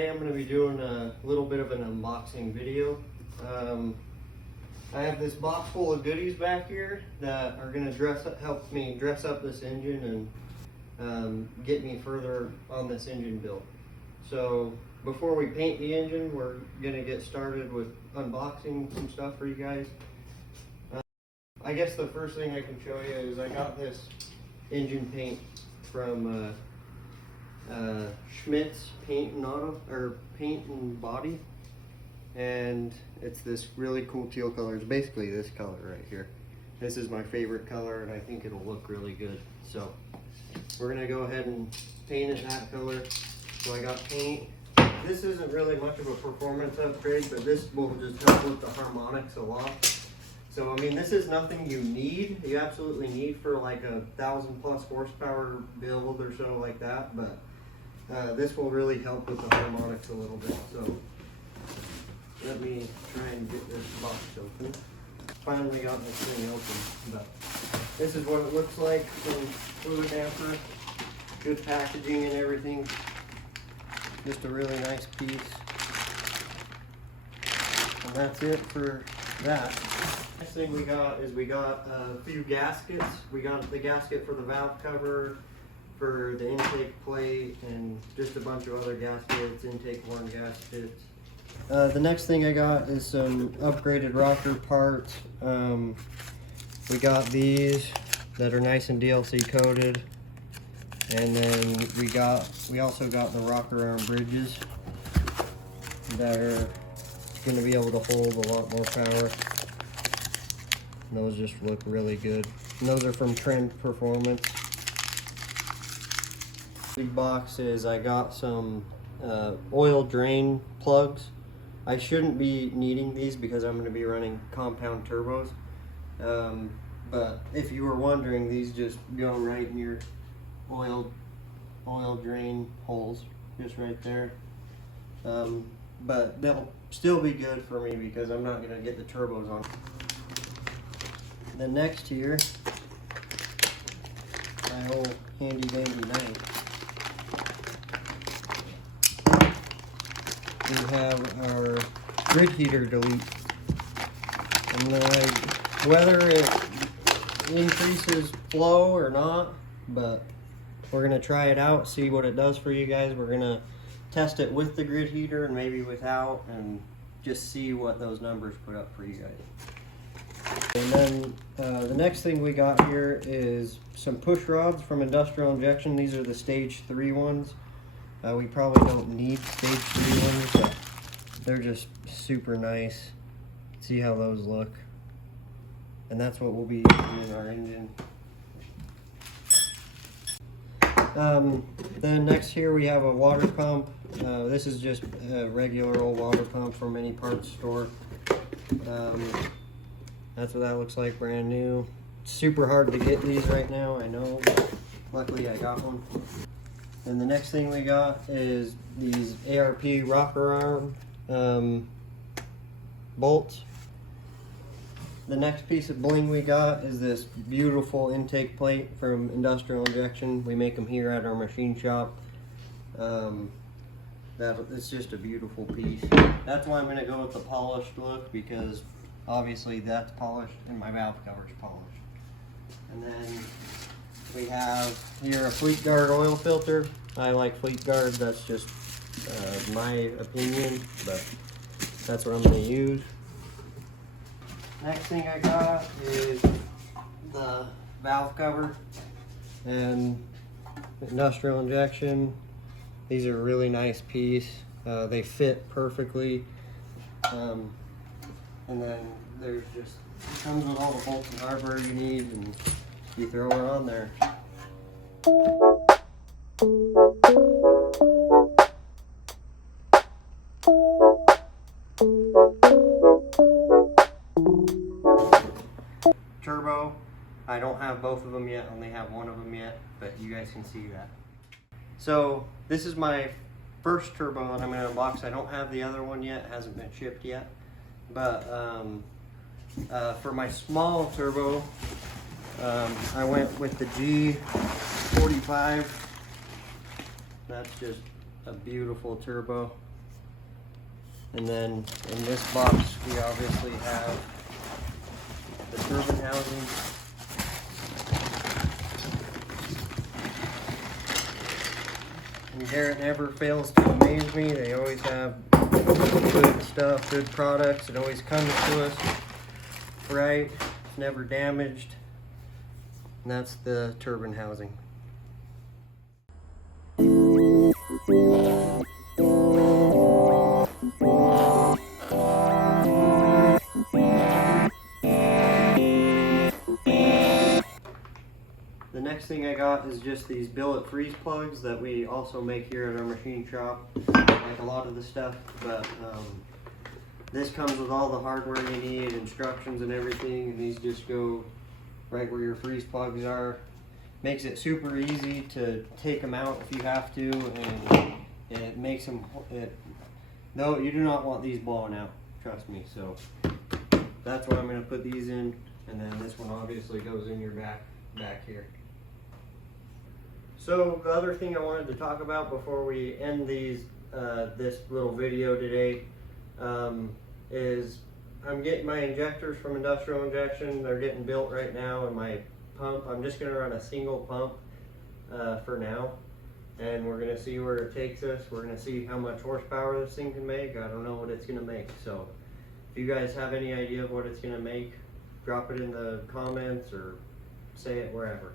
today I'm going to be doing a little bit of an unboxing video. I have this box full of goodies back here that are going to help me dress up this engine and get me further on this engine build. So before we paint the engine, we're going to get started with unboxing some stuff for you guys. I guess the first thing I can show you is I got this engine paint from Schmidt's Paint and Auto, or Paint and Body, and it's this really cool teal color. It's basically this color right here. This is my favorite color, and I think it'll look really good. So we're gonna go ahead and paint it that color. So I got paint. This isn't really much of a performance upgrade, but this will just help with the harmonics a lot. So, I mean, this is nothing you absolutely need for like a 1,000+ horsepower build or so like that, but this will really help with the harmonics a little bit. So, let me try and get this box open. Finally got this thing open, but this is what it looks like from fluid damper. Good packaging and everything. Just a really nice piece. And that's it for that. Next thing we got a few gaskets. We got the gasket for the valve cover, for the intake plate, and just a bunch of other gaskets, intake horn gaskets. The next thing I got is some upgraded rocker parts. We got these that are nice and DLC coated, and then we also got the rocker arm bridges that are going to be able to hold a lot more power. And those just look really good. And those are from Trend Performance. Big boxes. I got some oil drain plugs. I shouldn't be needing these because I'm going to be running compound turbos. But if you were wondering, these just go right in your oil drain holes, just right there. But they'll still be good for me because I'm not going to get the turbos on. Then next here, my old handy dandy knife. We have our grid heater delete. And whether it increases flow or not, but we're gonna try it out, see what it does for you guys. We're gonna test it with the grid heater and maybe without, and just see what those numbers put up for you guys. And then the next thing we got here is some push rods from Industrial Injection. These are the stage 3 ones. We probably don't need stage 3 ones, but they're just super nice. See how those look. And that's what we'll be using in our engine. Then next here we have a water pump. This is just a regular old water pump from any parts store. That's what that looks like, brand new. It's super hard to get these right now, I know, but luckily I got one. And the next thing we got is these ARP rocker arm bolts. The next piece of bling we got is this beautiful intake plate from Industrial Injection. We make them here at our machine shop. It's just a beautiful piece. That's why I'm going to go with the polished look, because obviously that's polished and my valve cover is polished. And then we have here a Fleet Guard oil filter. I like Fleet Guard, that's just my opinion, but that's what I'm going to use. Next thing I got is the valve cover and Industrial Injection. These are a really nice piece. They fit perfectly. And then there's just, it comes with all the bolts and hardware you need, and you throw it on there. Turbo, I don't have both of them yet, I only have one of them yet, but you guys can see that. So this is my first turbo that I'm going to unbox. I don't have the other one yet, it hasn't been shipped yet. But for my small turbo, I went with the G45. That's just a beautiful turbo. And then in this box, we obviously have the turbine housing. And Garrett never fails to amaze me. They always have good stuff, good products. It always comes to us right. It's never damaged. And that's the turbine housing. The next thing I got is just these billet freeze plugs that we also make here at our machine shop, like a lot of the stuff, but this comes with all the hardware you need, instructions and everything, and these just go right where your freeze plugs are. Makes it super easy to take them out if you have to, and it makes them, no, you do not want these blowing out, trust me. So that's why I'm going to put these in, and then this one obviously goes in your back here. So the other thing I wanted to talk about before we end these this little video today is I'm getting my injectors from Industrial Injection. They're getting built right now, and my pump, I'm just going to run a single pump for now, and we're going to see where it takes us. We're going to see how much horsepower this thing can make. I don't know what it's going to make, so if you guys have any idea of what it's going to make, drop it in the comments or say it wherever.